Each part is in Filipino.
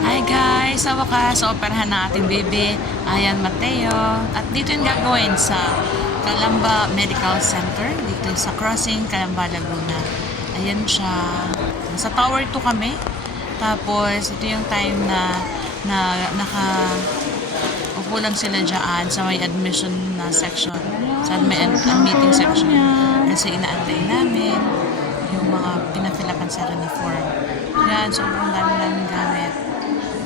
Hi guys! Sa wakas, operahan na ating baby. Ayan, Mateo. At dito yung gagawin sa Calamba Medical Center. Dito sa crossing, Calamba, Laguna. Ayan siya. Sa Tower 2 kami. Tapos, ito yung time na upo lang sila dyan sa may admission na section. Sa may meeting section. Kasi inaantay namin yung mga pinafilapan sa na form. Yan, sobrang dami-daming gamit.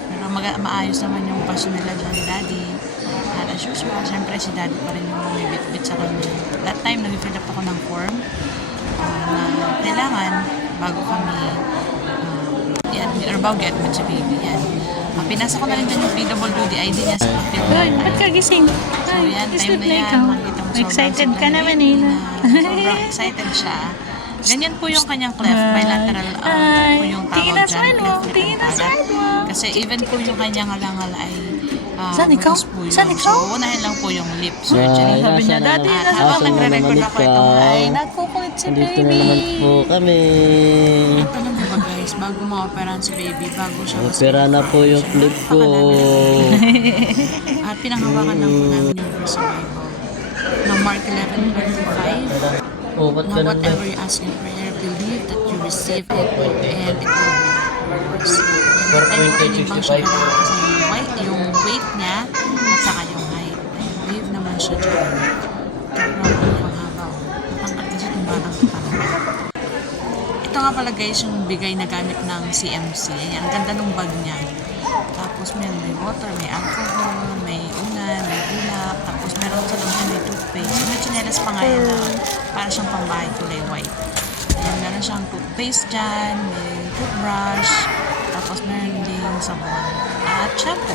Pero maayos naman yung pasyon nila dyan ni Daddy. At as usual, syempre si Daddy pa rin yung may bit-bit sa kanya. That time, nag-fill up ako ng form na kailangan bago kami bago i-admit si baby. Yan. Pinasa ko na rin dyan yung PWD ID niya sa papel. Ba't ka gising? So yan, time Sleep na na yan. ikaw. Makita mo Excited ka naman eh. Sobrang excited siya. Ganyan po yung kanyang cleft, bilateral po yung Tingin tawag na smile mo. cleft Tingin na ng smile palate. mo. Kasi even po yung kanyang alangal ay Saan ikaw? butas po yun. Saan ikaw? So, unahin lang po yung lip surgery. Sabi niya, Daddy, At nasa habang asan na nagre-record naman ako ikaw? itong Ay, nagkukulit si Dito na baby. naman po kami. Alam mo ba guys, bago ma-operahan si baby, bago siya Opera na po yung clip ko. At pinanghawakan lang po namin yung verse Bible ng Mark 11:25. Oh, ba't Now, ganun ba? whatever you ask in prayer, believe that you receive it and it will be yours. Tayo po tinimbang siya kasi yung weight niya at saka yung height. Ayun, wave naman siya dyan. Sobrang yung haba. Matangkat kasi itong batang ito talaga. Ito nga pala guys yung bigay na gamit ng CMC. Ayan, ang ganda ng bag niya. Tapos may water, may alcohol, may unan, may bulak. Tapos meron sa loob may toothpaste. May chinelas pa nga yan na para siyang pambahay kulay white. Ayan, meron siyang toothpaste dyan, may toothbrush, tapos meron din sabon at shampoo.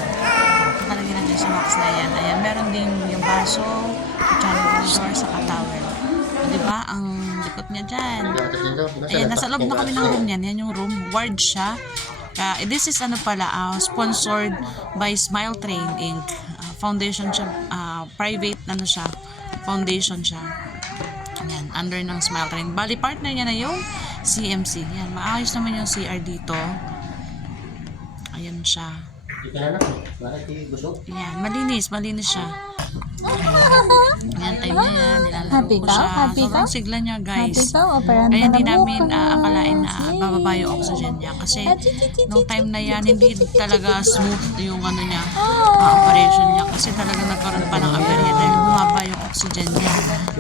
Nakalagay na dyan sa box na yan. Ayan, meron din yung baso, kutsara, saka towel. Diba? Ang likot niya dyan. Ayan, nasa loob na kami ng room yan. Yan yung room. Ward siya. This is sponsored by Smile Train Inc. Foundation siya. Private siya. Foundation siya. Ayan, under ng Smile Train. Bali, partner niya na yung CMC. Ayan, maayos naman yung CR dito. Ayan siya. Ayan, malinis siya. Ayan, time na yan. Nilalaro Happy ko ka? siya. Happy ka? Sobrang sigla niya, guys. Happy ka? Operahan Kaya ka hindi na namin bukas. akalain na bababa yung oxygen niya. Kasi nung time na yan, hindi talaga smooth yung niya, operation niya. Kasi talaga nagkaroon pa ng aberya dahil bumaba yung oxygen niya.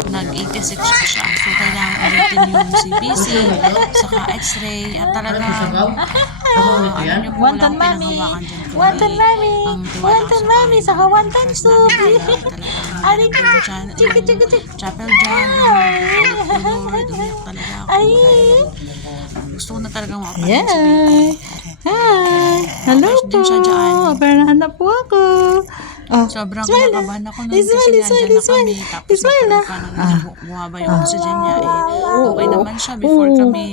Nag-86 siya. So, kailangan ulitin yung CBC, saka x-ray, at talaga niyo po Wonton lang mami. pinanghawakan dyan. Wonton mami. Wonton mami. Saka wonton soup. Aling chiki chiki chiki. Chapel dyan. Lord, umiyak talaga ako. Ay. Gusto ko na talagang ma-operahan si baby. Yan. Hi. Hello First po. din siya dyan. Operahan na po ako. Oh, Sobrang smile na. kinakabahan ako nun Smile, kasi nandyan smile, na smile. kami. Tapos Smile na. nagkaroon pa ng bumaba yung oxygen niya. Okay naman siya before kami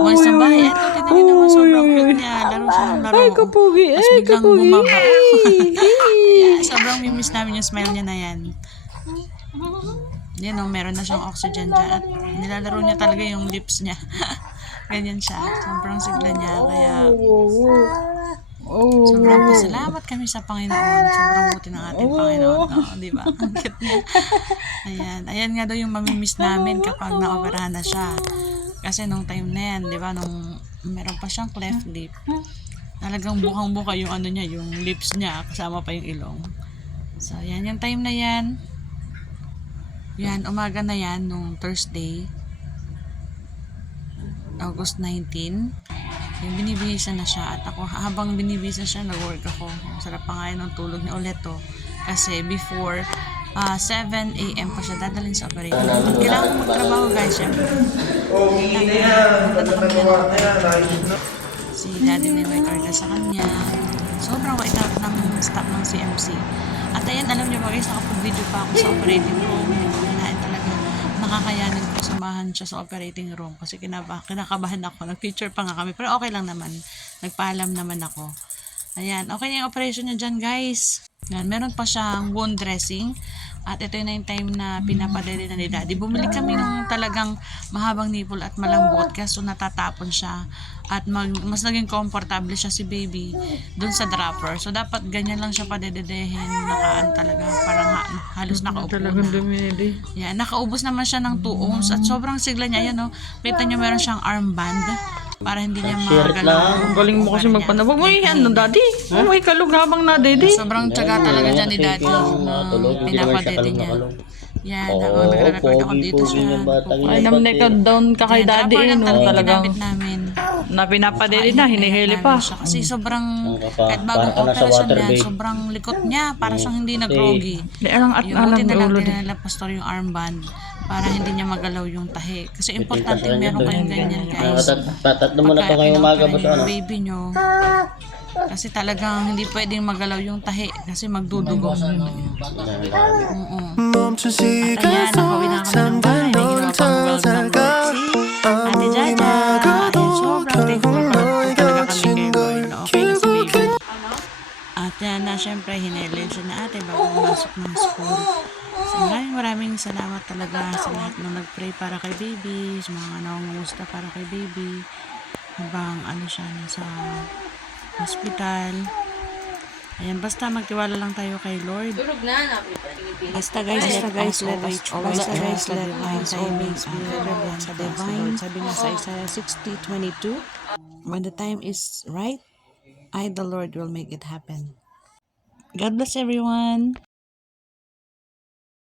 once na bahay. Eto, titignan naman sobrang cute niya. Laro siya ng laro. Ay, kapugi. Tapos Ay, biglang kapugi. bumaba. Ay. Sobrang mimiss namin yung smile niya na yan. Yan o, meron na siyang oxygen dyan. At nilalaro niya talaga yung lips niya. Ganyan siya. Sobrang sigla niya. Kaya sobrang pasalamat kami sa Panginoon. Sobrang buti ng ating Panginoon. No? Di ba? Ang cute niya. Ayan. Ayan nga daw yung mamimiss namin kapag na-operahan na siya. Kasi nung time na yan, di ba, nung meron pa siyang cleft lip, talagang bukang-buka yung niya, yung lips niya, kasama pa yung ilong. So, yan. Yung time na yan, yan, umaga na yan, nung Thursday, August 19, yung binibihisan na siya. At ako, habang binibihisan siya, nag-work ako. Sarap pa nga yun ng tulog niya ulit to. Kasi before 7 a.m. pa siya dadalhin sa operation. Kailangan ko magtrabaho guys, syempre. Si daddy may may karga sa kanya. Sobrang wait out ng staff ng CMC. At ayan, alam niyo ba guys, nakapag-video pa ako sa operating room. Kailangan talaga nakakayanin ko samahan siya sa operating room kasi kinakabahan ako. Nag-picture pa nga kami pero okay lang naman. Nagpaalam naman ako. Ayan, okay na yung operation niya dyan guys. Yan, meron pa siyang wound dressing. At ito na yung time na pinapadede na ni Daddy. Bumili kami ng talagang mahabang nipple at malambot kaso natatapon siya. At mas naging komportable siya si baby dun sa dropper. So dapat ganyan lang siya padededehin. Nakaan talaga. Parang halos nakaupo na. Yan, nakaubos naman siya ng 2 ohms at sobrang sigla niya. Yan, no? Kita niyo meron siyang armband para hindi niya magalaw. Ang galing mo kasi magpanabog. Uy, ano, daddy? Uy, kalog habang na, daddy. Sobrang tiyaga talaga dyan ni Daddy. Pinapadede niya. Yan, ako nagre-record ako dito sa Ay, namneka down ka kay daddy. Yan, No, talagang ginamit namin. na pinapadede na, hinihili pa. Siya. Kasi sobrang, kahit bagong operasyon yan, sobrang likot niya. Para siyang hindi nag-rogi. Ang at Yung buti na lang ulo. dinala pastor yung armband para hindi niya magalaw yung tahi. Kasi importante meron kayong ganyan, guys. Tatatlo mo na to ngayong umaga po sa ano. Yung baby nyo. Kasi talagang hindi pwedeng magalaw yung tahi kasi magdudugong. 멈춘 At ayan, nakauwi na kami ng bahay. May ginawa pang vlog ng Ate Jaja. Ayan, sobrang thankful talaga kami kay Lord na okay na si baby. At yan na, syempre, hinelin siya na ate bago pumasok ng school. So, maraming salamat talaga sa lahat na nag-pray para kay baby, sa mga nangungumusta para kay baby. Habang ano siya, nasa hospital. Ayan, basta magtiwala lang tayo kay Lord. Basta guys, let us always be reverent sa divine. Sabi nga sa Isaiah 60:22, when the time is right, I, the Lord, will make it happen. God bless everyone.